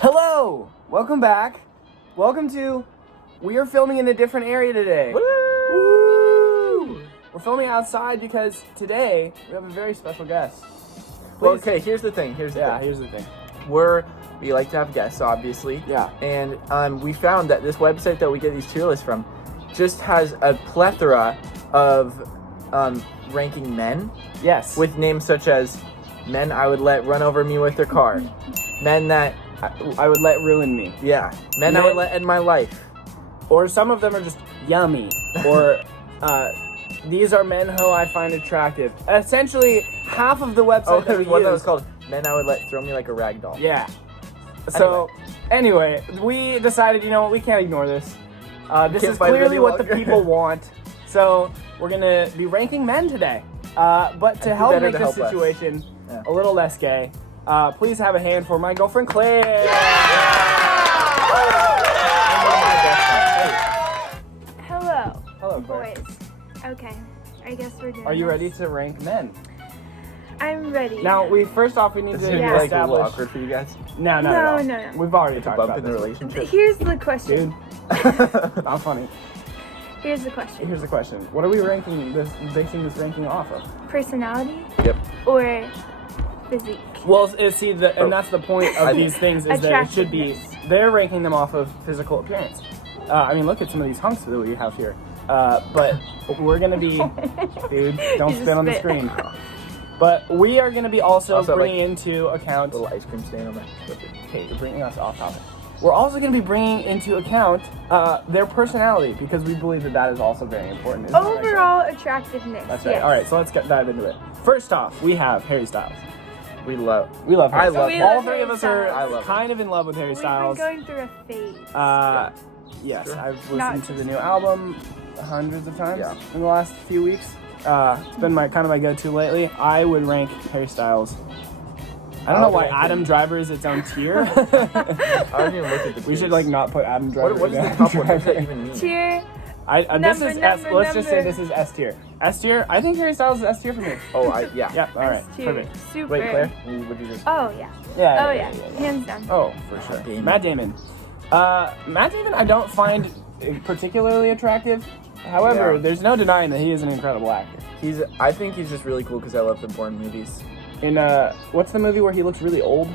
Hello! Welcome back. Welcome to... We are filming in a different area today. Woo! We're filming outside because today we have a very special guest. Well, okay, here's the thing. Here's the thing. We like to have guests, obviously. Yeah. And we found that this website that we get these tier lists from just has a plethora of ranking men. Yes. With names such as men I would let run over me with their car. Men that I would let ruin me. Yeah. Men I would let end my life. Or some of them are just yummy. Or these are men who I find attractive. Essentially, half of the website that we one that use- was called Men I Would Let Throw Me Like a Rag Doll. Yeah. So, anyway, we decided, you know what, we can't ignore this. This is clearly what the people want. So, we're going to be ranking men today. But to help make this situation a little less gay, please have a hand for my girlfriend, Claire. Hello. Hello, Claire. Boys. Okay. I guess we're doing Are you this. ready to rank men? I'm ready. Now, first off, we need Is to it Yeah. like a little establish... awkward for you guys? No. No. We've already talked Bump about in the this. relationship? Here's the question. Dude, not funny. Here's the question. Here's the question. What are we basing this ranking off of? Personality Yep. or physique? Well, see, and that's the point of these things, is that it should be, they're ranking them off of physical appearance. I mean, look at some of these hunks that we have here. But we're going to be, dude, don't You just spit on the spit. screen. But we are going to be also bringing like, into account, little ice cream stain on my okay, you're bringing us off topic. We're also going to be bringing into account their personality, because we believe that that is also very important. Isn't that right, Claire? Overall attractiveness. That's right. Yes. All right, so let's dive into it. First off, we have Harry Styles. We love Harry I Styles. love We All love three of Harry us are Styles. kind of in love with Harry We've Styles. been going through a phase. Yes, Sure. I've listened Not to the new album hundreds of times Yeah. in the last few weeks. It's been my go-to lately. I would rank Harry Styles. I don't know why Adam Driver is its own tier. I don't even look at the We should tiers. not put Adam Driver. What is in the Adam top one? What does Driver. that even mean? Tier. This is S. Number, Let's just say number. this is S tier. S tier. I think Harry Styles is S tier for me. Oh, yeah. Yep. All right. S-tier. Perfect. Super. Wait, Claire, would you just... Oh yeah. Yeah. Hands down. Oh, for sure. Damon. Matt Damon. Matt Damon, I don't find particularly attractive. However, Yeah. there's no denying that he is an incredible actor. I think he's just really cool because I love the Bourne movies. In what's the movie where he looks really old?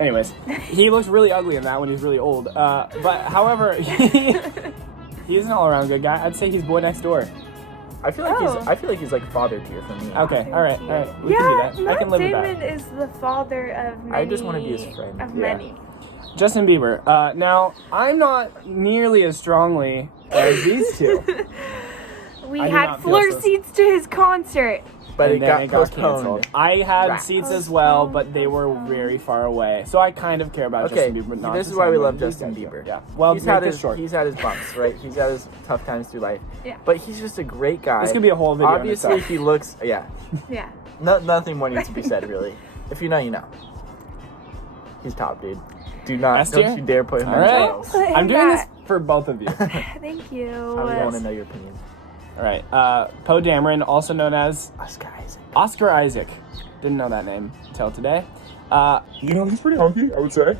Anyways, he looks really ugly in that when he's really old. But however, he's an all-around good guy. I'd say he's boy next door. I feel like Oh. I feel like he's like father tier for me. Okay, all right. We Yeah, can do that. Matt I can live Damon with that. is the father of many. I just wanna be his friend. Of Yeah. many. Justin Bieber. Now, I'm not nearly as strongly as these two. We I do had not feel floor so. seats to his concert. But And it then got it got postponed. canceled. I had Right. seats as well, but they were very far away. So I kind of care about Okay, Justin Bieber. Not this the is why we same way love these Justin guys do. Bieber. Yeah. Well, he's make had this his short. he's had his bumps, right? He's had his tough times through life. Yeah. But he's just a great guy. This could be a whole video. in Obviously, itself. he looks. Yeah. Yeah. Nothing more needs to be said, really. If you know, you know. He's top, dude. Don't tier? you dare put him All in right. jails. Put him I'm doing this back. for both of you. Thank you. I want to know your opinion. All right. Poe Dameron, also known as Oscar Isaac. Oscar Isaac. Didn't know that name until today. He's pretty hunky, I would say.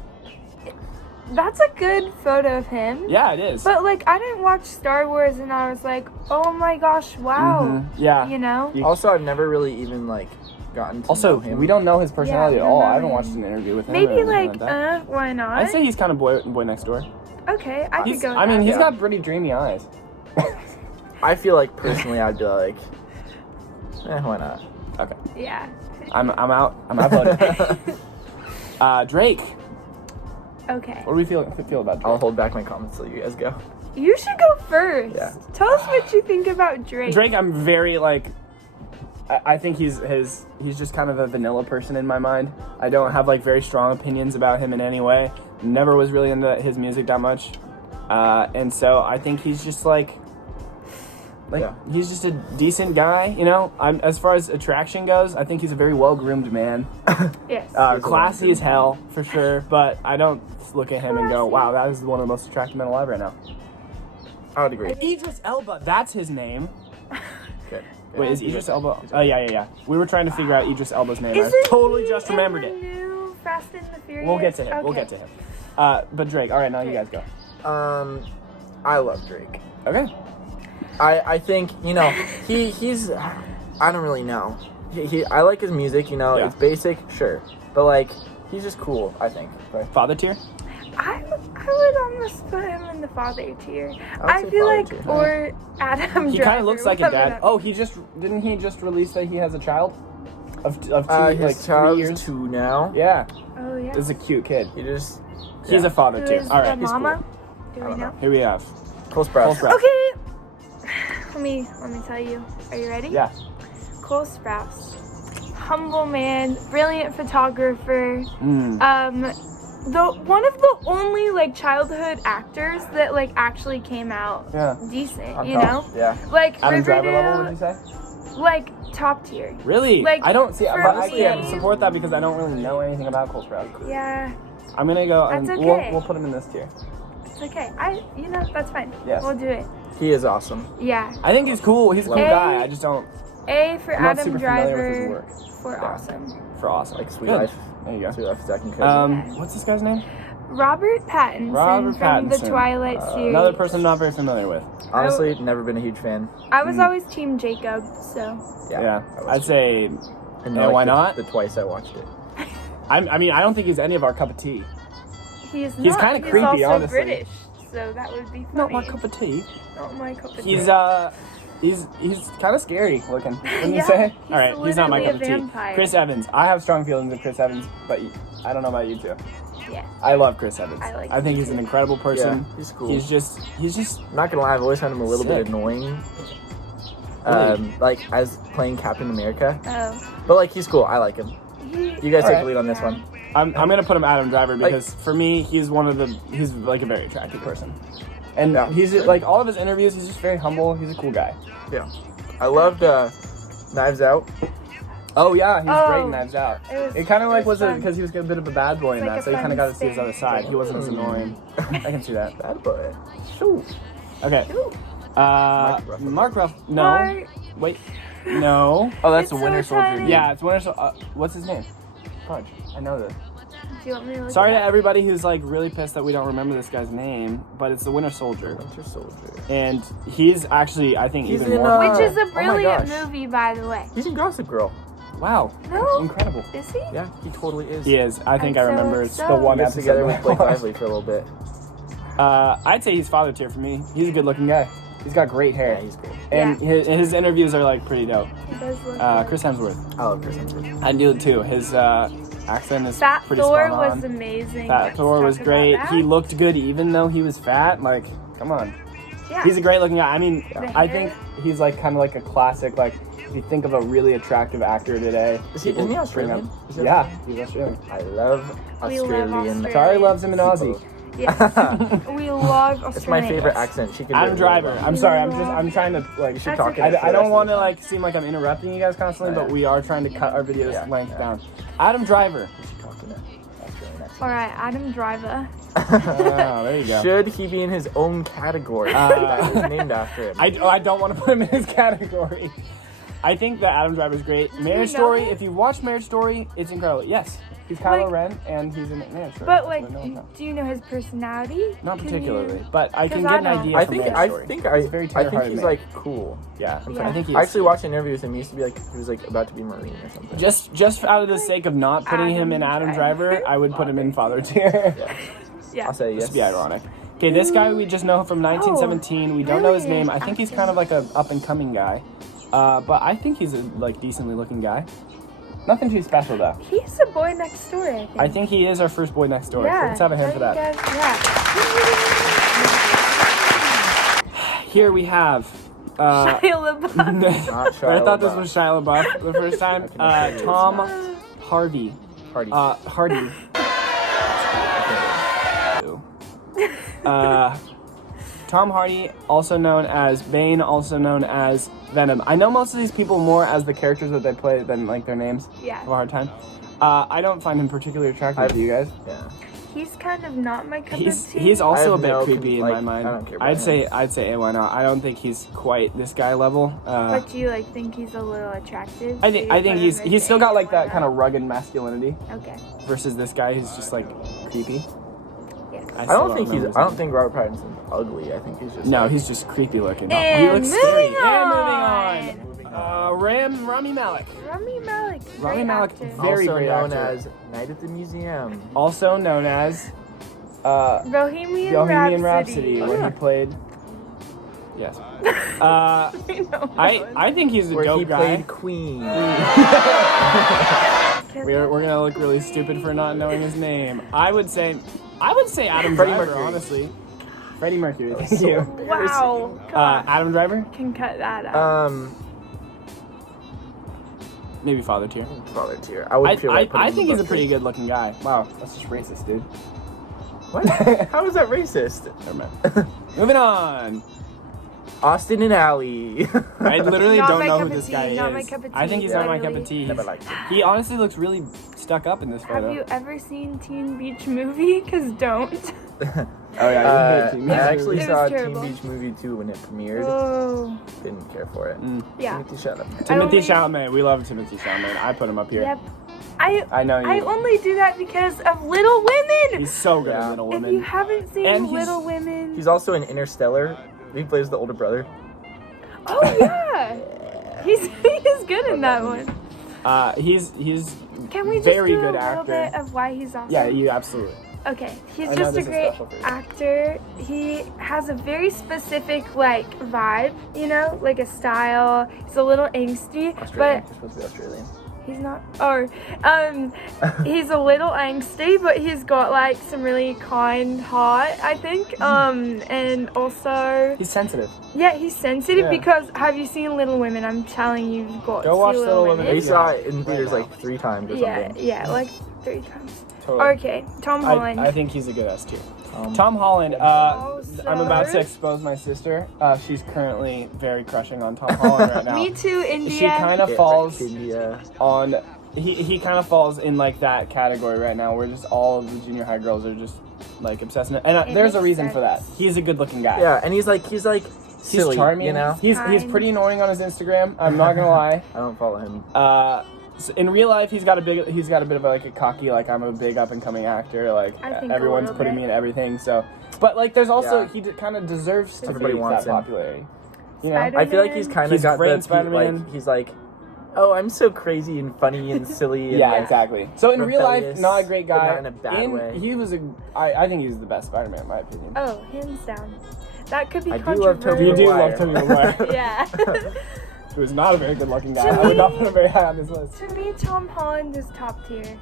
That's a good photo of him. Yeah, it is. But like, I didn't watch Star Wars, and I was like, oh my gosh, wow. Mhm. Yeah. You know. Also, I've never really even like gotten to Also, know him. we don't know his personality Yeah, at we all. don't I know haven't him. watched an interview with him. or Maybe anything like, that. why not? I'd say he's kind of boy next door. Okay, I could go. With I mean, that. he's got pretty dreamy eyes. I feel like personally, I'd be like, why not? Okay. Yeah. I'm out. I'm outvoted. Drake. Okay. What do we feel about Drake? I'll hold back my comments till you guys go. You should go first. Yeah. Tell us what you think about Drake. Drake, I'm very like. I think he's just kind of a vanilla person in my mind. I don't have like very strong opinions about him in any way. Never was really into his music that much, and so I think he's just like he's just a decent guy. You know, as far as attraction goes, I think he's a very well groomed man. Yes. Classy as hell for sure, but I don't look at him and go, "Wow, that is one of the most attractive men alive right now." I would agree. Idris Elba, that's his name. Okay. Wait, is Idris Elba? Oh, yeah. We were trying to figure out Idris Elba's name. I Isn't totally he just in remembered the it. new Fast and the Furious? We'll get to him. Okay. We'll get to him. But Drake. All right, now you guys go. I love Drake. Okay. I think, you know, he's I don't really know. I like his music, you know, Yeah. it's basic, sure. But like he's just cool, I think. Right? Father tier? I would almost put him in the father tier. I would I say feel father like, tier. or Adam He Driver. kind of looks like a whatever dad. that- Oh, didn't he just release that he has a child? Of two, His like 3 child years? is 2 now. Yeah. Oh, yeah. This is a cute kid. He just He's yeah. a father Who tier. is All the right. He's mama? cool. Do we know? Here we have. Cole Sprouse. Cole Sprouse. Okay. Let me tell you. Are you ready? Yeah. Cole Sprouse. Humble man, brilliant photographer. One of the only like childhood actors that like actually came out Yeah. decent, On you top. know? Yeah. Like Adam Riverdale, Driver level, would you say? like top tier. Really? Like, I don't see. for But I can't me- support that because I don't really know anything about Cole Sprouse. Yeah, I'm gonna go. That's and okay. We'll put him in this tier. it's okay. That's fine. Yes. We'll do it. He is awesome. Yeah. I think he's cool. He's a cool Hey. guy. I just don't. A for I'm not Adam super familiar with his Driver work. for awesome. For awesome. Like Sweet Good. Life. There you go. Sweet Life is Zack and Cody. What's this guy's name? Robert Pattinson Robert from the Pattinson. Twilight series. Another person I'm not very familiar with. Honestly, never been a huge fan. I was always Team Jacob, so Yeah. I was I'd say. and yeah, why not? The twice I watched it. I mean, I don't think he's any of our cup of tea. he's He's not. kinda He's creepy, also honestly. British, so that would be funny. Not my cup of tea. Not my cup of He's tea. he's kind of scary looking. Wouldn't you Yeah, say? he's All right, he's not my cup of literally a tea. vampire. Chris Evans. I have strong feelings of Chris Evans, but I don't know about you two. Yeah. I love Chris Evans. I like I think him he's an too. incredible person. Yeah, he's cool. He's just I'm not gonna lie, I've always found him a little Sick. bit annoying. Really? Like as playing Captain America. Oh. But like he's cool, I like him. You guys take Alright. the lead on this one. I'm gonna put him Adam Driver Like- because for me he's like a very attractive person, and Yeah. he's like all of his interviews. He's just very humble. He's a cool guy. Yeah. I loved Knives Out. Oh yeah, he's Oh, great in Knives Out. it Kind of like was was fun. because he was a bit of a bad boy in It's like that, a so you kind of fun got to see his thing. other side. He wasn't as annoying. I can see that. Bad boy. Okay. Ooh. Mark Ruff. No. Mark- Wait. No. Oh, that's It's a so Winter Soldier. tiny. Yeah, it's Winter Soldier. What's his name? Fudge. I know this. Do you want me to look Sorry it to up? everybody who's like really pissed that we don't remember this guy's name, but it's the Winter Soldier, Winter Soldier. and he's actually I think He's even in, more. Which is Oh a my brilliant gosh. movie, by the way. He's in Gossip Girl. Wow. No. Incredible. Is he? Yeah, he totally is. He is. I think I'm I so remember. It's the excited. one He gets episode. together with that I Blake watched. Lively for a little bit. I'd say he's father tier for me. He's a good looking guy. He's got great hair. Yeah, he's cool. And his interviews are like pretty dope. He does look good. Chris Hemsworth. I love Chris Hemsworth. I do too. His accent is Fat pretty Thor spot on. was amazing. Fat Let's Thor was talk about great. that. He looked good even though he was fat. Like, come on. Yeah. He's a great looking guy. I mean, The I hair. think he's like kind of like a classic. Like, if you think of a really attractive actor today, Is he- people isn't he bring Australian? up- Is he Yeah, Australian? he's Australian. I love We love Australian. Australia. Charlie loves him in Aussie. people. Yes. We love Australia. It's my favorite accent. She can do Adam it really Driver. well. I'm sorry. I'm trying to like. should That's talk okay. it. I don't want to like seem like I'm interrupting you guys constantly, Oh, but yeah. we are trying to cut our videos Yeah, length yeah. down. Adam Driver. We should talk in it. Australian accent. All right, Adam Driver. Oh, there you go. Should he be in his own category that is named after him? I don't want to put him in his category. I think that Adam Driver's great. Marriage know Story. him? If you watch Marriage Story, it's incredible. Yes, he's Kylo Like- Ren, and he's in Marriage Story. But like, No. do you know his personality? Not Can particularly, you- but I can 'Cause get I an don't. idea I from think Marriage I Story. think He's a very I think tender-hearted he's man. like cool. Yeah, Yeah. I think he I is. actually watched an interview with him. He used to be like he was like about to be Marine or something. Just out of the sake of not putting him in Adam Adam Driver, I would put him in Father tier. Yeah. I'll say yes. Just to be ironic. Okay, this guy we just know from 1917. We don't know his name. I think he's kind of like a up and coming guy, but I think he's a like decently looking guy. Nothing too special though. He's the boy next door, I think. I think he is our first boy next door. Yeah. So let's have a hand for don't that. you guys- Here we have. Yeah. Shia LaBeouf. Not Shia I thought this LaBeouf. was Shia LaBeouf the first time. Tom Hardy. Hardy. Hardy. Tom Hardy, also known as Bane, also known as Venom. I know most of these people more as the characters that they play than like their names. Yeah. I have a hard time. I don't find him particularly attractive to you guys. Yeah. he's kind of not my cup of tea. He's I also a have bit no creepy in like, my mind. I don't care about I'd say him. A1. I don't think he's quite this guy level. But do you like think he's a little attractive? I think he's still got like that kind of rugged masculinity Okay. versus this guy who's just like creepy. Yes. I don't think Robert Pattinson's ugly. I think he's just No, he's just creepy looking. And he looks scary. moving And moving on. Rami Malek. Rami Malek. Rami great Malek, actor. very also great known actor. as Night at the Museum. Also known as Bohemian Rhapsody, Rhapsody. where he played. Yes. I think he's a Where dope he guy. played Queen. We're gonna look really stupid for not knowing his name. I would say Adam Freddie Driver, Mercury. honestly. Freddie Mercury. Thank you. Wow. Gosh. Adam Driver, Can cut that out. maybe Father Tier. Father Tier. I would feel like putting I him think he's a above pretty Drake. good looking guy. Wow, that's just racist, dude. What? How is that racist? Never mind. Moving on. Austin and Ally. I literally Not don't my know cup who of this tea, guy not is. my cup of I think tea, he's not my cup literally. of tea. Never liked him. He honestly looks really stuck up in this photo. Have you ever seen Teen Beach Movie? Because don't. Oh yeah, you hate Teen I Beach actually It was saw terrible. Teen Beach Movie 2 when it premiered. Oh. Didn't care for it. Yeah. Timothy Chalamet. Timothy only- Chalamet. We love Timothy Chalamet. I put him up here. Yep. I I know you. I only do that because of Little Women. He's so good Yeah. at Little If you Women. haven't seen And he's- Little Women, He's also in Interstellar. He plays the older brother. oh yeah, he's good in that one. He's Can we just very do a good little actor. bit of why he's awesome? Yeah, you absolutely. Okay, he's I know just a this is great special for you. actor. He has a very specific like vibe, you know, like a style. He's a little angsty, Australian. but You're supposed to be Australian. he's not. Or he's a little angsty, but he's got like some really kind heart, I think. And also, He's sensitive. yeah, he's sensitive Yeah. because have you seen Little Women? I'm telling you, you've got Go to watch see Little Women. I Yeah. saw it in theaters like 3 times or Yeah, something. yeah, like 3 times. Totally. Okay, Tom Holland. I think he's a good S tier. Um, Tom Holland. I'm about to so- expose my sister. She's currently very crushing on Tom Holland right now. Me too, India. She kind of yeah, falls India. on. He kind of falls in like that category right now, where just all of the junior high girls are just like obsessed. And It there's a makes reason for that. sense. He's a good looking guy. Yeah, and he's like He's silly, charming. you know? He's Kind. pretty annoying on his Instagram. I'm not gonna lie. I don't follow him. So in real life, he's got a bit of like a cocky, like I'm a big up and coming actor. Like I think a everyone's little putting bit. me in everything. So, but like there's also Yeah. he kind of deserves to Everybody face wants that him. popularity. You know, Spider- I feel like he's kind of He's got great in the Spider-Man. like he's like, oh, I'm so crazy and funny and silly. And yeah, like, exactly. So in real life, rebellious, not a great but guy. not in a bad way. He was I think he's the best Spider-Man in my opinion. Oh, hands down. That could be I do love Tobey You controversial. do Maguire. love Tobey Maguire. Yeah. Who is not a very good looking guy. To I would not me- put him very high on this list. To me, Tom Holland is top tier.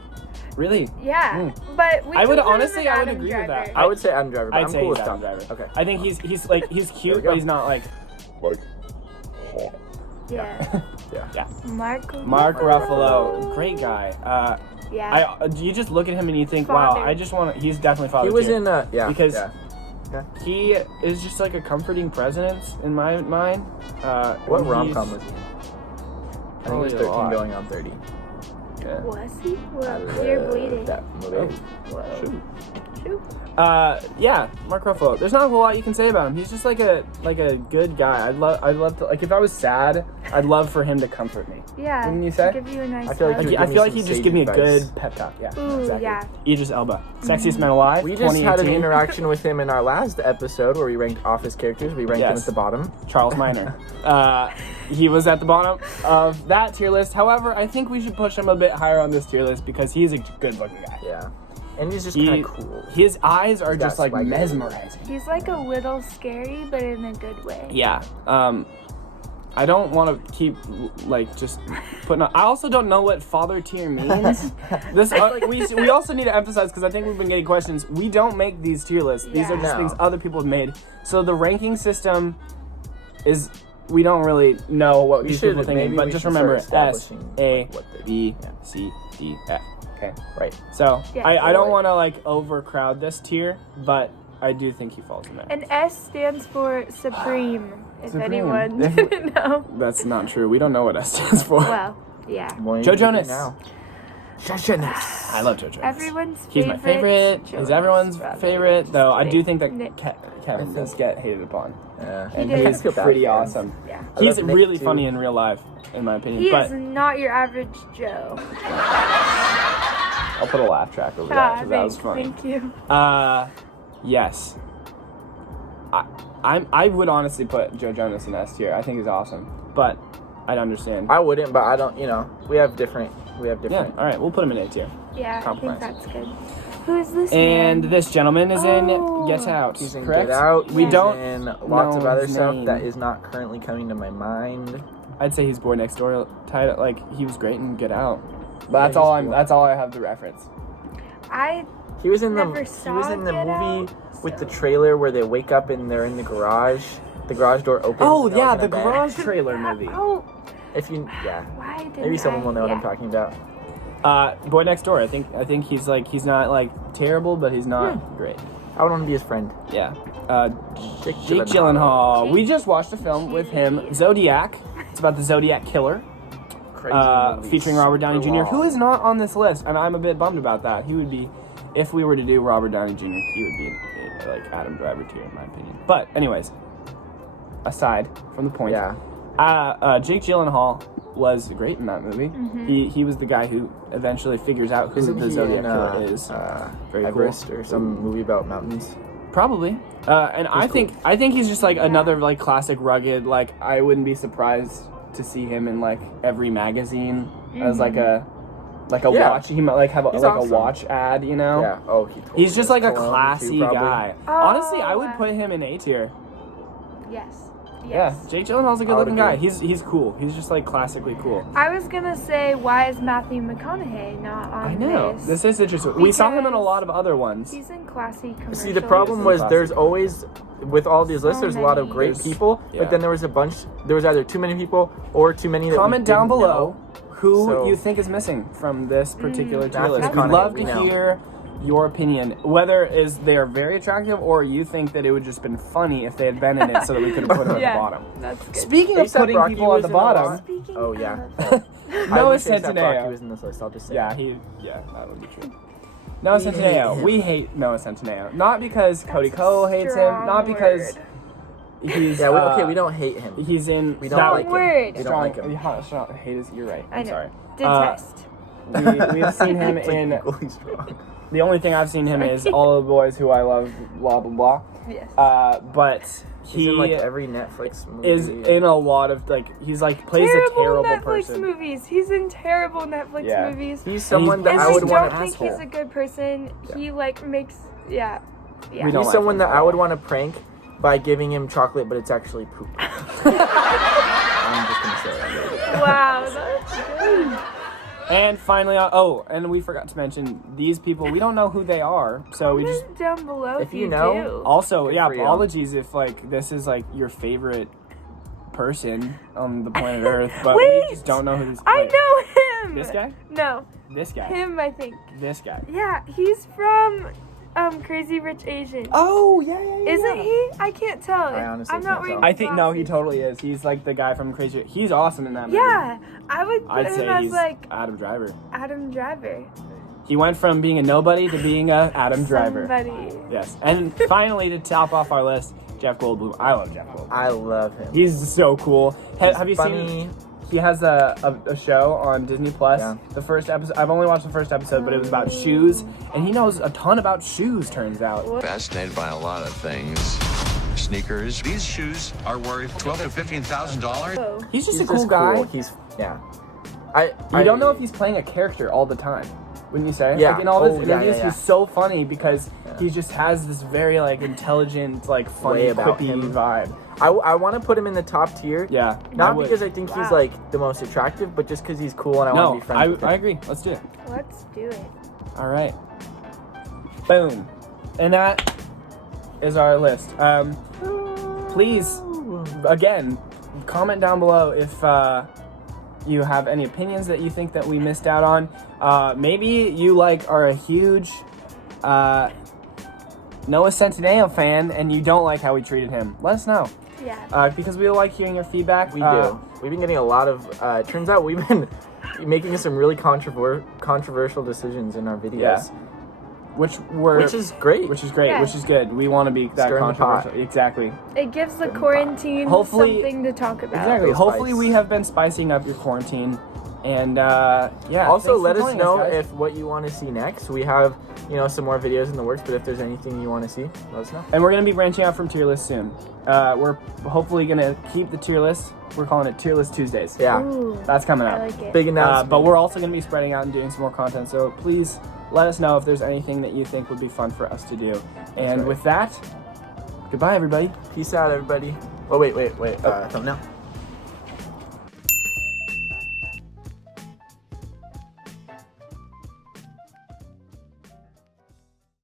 Really? Yeah, but we I would can put him honestly, in I would Adam agree with that. Driver. I would say Adam Driver, but I'd I'm say cool he's with Adam Tom. Driver. Okay. I think he's There we cute, go. but he's not like Like, hot. Yeah. yeah. Mark Ruffalo, great guy. Yeah. You just look at him and you think, wow, Father. I just want to. He's definitely father. He was tier. in yeah Because- yeah. He is just like a comforting presence in my mind. What and rom-com he's- was he in? I think he Probably was a 13 lot. going on 30. Yeah. Was he? I Well, you're love bleeding. that movie. Shoot. Shoot. Yeah, Mark Ruffalo. There's not a whole lot you can say about him. He's just like a good guy. I'd love to, like, if I was sad, I'd love for him to comfort me. Yeah. Wouldn't you say? Give you a nice I feel like hug. he would I give feel me like he'd some just sage give me a advice. good pep talk. Yeah, Ooh, exactly. yeah. Idris Elba, sexiest man alive. We just had an 2018. interaction with him in our last episode where we ranked Office characters. We ranked him Yes. at the bottom. Charles Minor. He was at the bottom of that tier list. However, I think we should push him a bit higher on this tier list because he's a good looking guy. Yeah. And he's just He- kind of cool. His eyes are He's got just like swagger. mesmerizing. He's like a little scary, but in a good way. Yeah. I don't want to keep like just putting. I also don't know what father tier means. This we also need to emphasize because I think we've been getting questions. We don't make these tier lists. These are Yeah. just No. things other people have made. So the ranking system is we don't really know what We these should- people think. maybe But we just should remember start S establishing, A like, what they- B yeah. C D F. Okay. Right. So Yeah. I don't want to like overcrowd this tier, but I do think he falls in there. And S stands for Supreme, if Supreme. anyone didn't know. That's not true. We don't know what S stands for. Well, yeah. Well, you Joe can do it Jonas. now. Shushiness. I love Joe Jonas. Everyone's He's my favorite. He's Jonas everyone's brother. favorite, though I do Nick. think that Nick. Kevin does get hated upon. Yeah. And did. he's feel bad pretty for him. awesome. Yeah. I He's love Nick, really too. funny in real life, in my opinion. He but is not your average Joe. I'll put a laugh track over that because that was funny. Thank you. Yes. I would honestly put Joe Jonas in S tier. I think he's awesome, but I'd understand. I wouldn't, but I don't. We have different. Yeah. All right, we'll put him in A tier. Yeah, Compromise. I think that's good. Who is this And man? this gentleman is in Oh. Get Out. He's in correct? Get Out. We He's don't in lots of know other his stuff name. that is not currently coming to my mind. I'd say he's Boy Next Door title. Like he was great in Get Out. But Yeah, that's all he's cool. That's all I have to reference. I He was in Never He saw was in the Get movie Out, with the so- trailer where they wake up and they're in the garage. The garage door opens. Oh and they're yeah, like in the a bed. Garage trailer movie. Oh, If you, yeah, why did maybe someone will know what yeah. I'm talking about. Boy Next Door. I think he's not like terrible, but he's not great. I would want to be his friend. Yeah. Jake Jake Gyllenhaal. Jake- We just watched a film with him, Zodiac. It's about the Zodiac killer, Crazy movie, featuring Robert Downey super Jr., long. who is not on this list, and I'm a bit bummed about that. He would be, if we were to do Robert Downey Jr., he would be like Adam Driver tier, in my opinion. But anyways, aside from the point, Yeah. Jake Gyllenhaal was great in that movie. He was the guy who eventually figures out who Isn't the he Zodiac in killer is. Very Everest cool. or some movie about mountains? Probably. And I cool. think he's just like another like classic rugged. Like I wouldn't be surprised to see him in like every magazine as like a Yeah. watch. He might like have He's like awesome. a watch ad, you know. Yeah. Oh, He's just like a Cologne, too, classy probably. guy. Oh, Honestly, I would put him in A tier. Yes. Yeah, Yes. Jake Gyllenhaal's a I good would looking guy. agree. He's cool. He's just like classically cool. I was gonna say, why is Matthew McConaughey not on I know. this? This is interesting. We saw him in a Because lot of other ones. He's in classy commercials. See, the problem Yes, was classic. there's always, with all these lists, So there's a lot of many. great There's- people, yeah. but then there was either too many people or too many that Comment we down didn't below who So- you think is missing from this particular tier Matthew list. We'd McConaughey, love we to know. hear your opinion, whether is they are very attractive or you think that it would just been funny if they had been in it so that we could have put them Yeah. at the bottom. That's good. Speaking of A$AP putting Rocky people at was the in a lot. bottom, Speaking Oh, yeah. of, I Noah wish A$AP Rocky Centineo. was in this list, I'll just say. Yeah, that would be true. Noah We hate Centineo. him. We hate Noah Centineo. Not because Cody That's a Ko hates him, strong not because word. he's Yeah, okay, we don't hate him. He's in We don't that like him. word. We don't like him. Strong, hate is you're right. I I'm know. sorry. Detest. We've seen him It's like in. equally strong. The only thing I've seen him is All of the Boys Who I Love, blah blah blah. Yes. But He's he in like every Netflix movie. is in a lot of like he's like plays a terrible Netflix person. movies. He's in terrible Netflix Yeah. movies. He's someone that And he's I I would don't want think to. he's a good person. He like makes yeah. Yeah. We don't He's like someone him that at I would all. want to prank by giving him chocolate, but it's actually poop. I'm just gonna say that. Wow, that's good. And finally, and we forgot to mention these people. We don't know who they are, so we just Comment down below If if you you know, do. also Good yeah. for you. Apologies if like this is like your favorite person on the planet Earth, but Wait! we just don't know who these. I like, know him. This guy. No, This guy. him. I think. This guy. Yeah, he's from Crazy Rich Asians. Oh yeah. Isn't he? I can't tell. I honestly I'm not can't wearing tell. I think no, he glasses. totally is. He's like the guy from Crazy. He's awesome in that movie. Yeah, I would put I'd him say as he's like Adam Driver. Adam Driver. He went from being a nobody to being a Adam Driver. Somebody. Yes. And finally, to top off our list, Jeff Goldblum. I love Jeff Goldblum. I love him. He's so cool. Have you funny. seen? He has a show on Disney Plus. Yeah. The first episode. I've only watched the first episode, but it was about shoes, and he knows a ton about shoes. Turns out. Fascinated by a lot of things. Sneakers. These shoes are worth $12,000 to $15,000. Oh. He's just He's a cool guy. Cool. He's I don't know if he's playing a character all the time. Wouldn't you say? Yeah. Like in all his Oh, yeah, interviews, yeah, yeah. he's so funny because he just has this very like intelligent, like funny, Way about quippy him. vibe. I want to put him in the top tier. Yeah. Not would. because I think he's Wow. like the most attractive, but just because he's cool and I want No, to be friends with him. I agree. Let's do it. Let's do it. All right. Boom. And that is our list. Please, again, comment down below if you have any opinions that you think that we missed out on. Maybe you are a huge Noah Centineo fan and you don't like how we treated him. Let us know. Yeah. Because we like hearing your feedback. We do. We've been getting a lot of. Turns out we've been making some really controversial decisions in our videos. Yeah. Which is great. Which is great. Yeah. Which is good. We want to be that Stirring the pot. controversial. Exactly. It gives the quarantine Hopefully- something to talk about. Exactly. Spice. Hopefully, we have been spicing up your quarantine. And yeah. Also, thanks for let us joining know guys. if what you want to see next. We have, some more videos in the works, but if there's anything you want to see, let us know. And we're gonna be branching out from tier list soon. We're hopefully gonna keep the tier list. We're calling it Tier List Tuesdays. Yeah. Ooh, That's coming I up. like it. Big announcement. But we're also gonna be spreading out and doing some more content. So please let us know if there's anything that you think would be fun for us to do. And right. with that, goodbye, everybody. Peace out, everybody. Oh, wait. Thumbnail.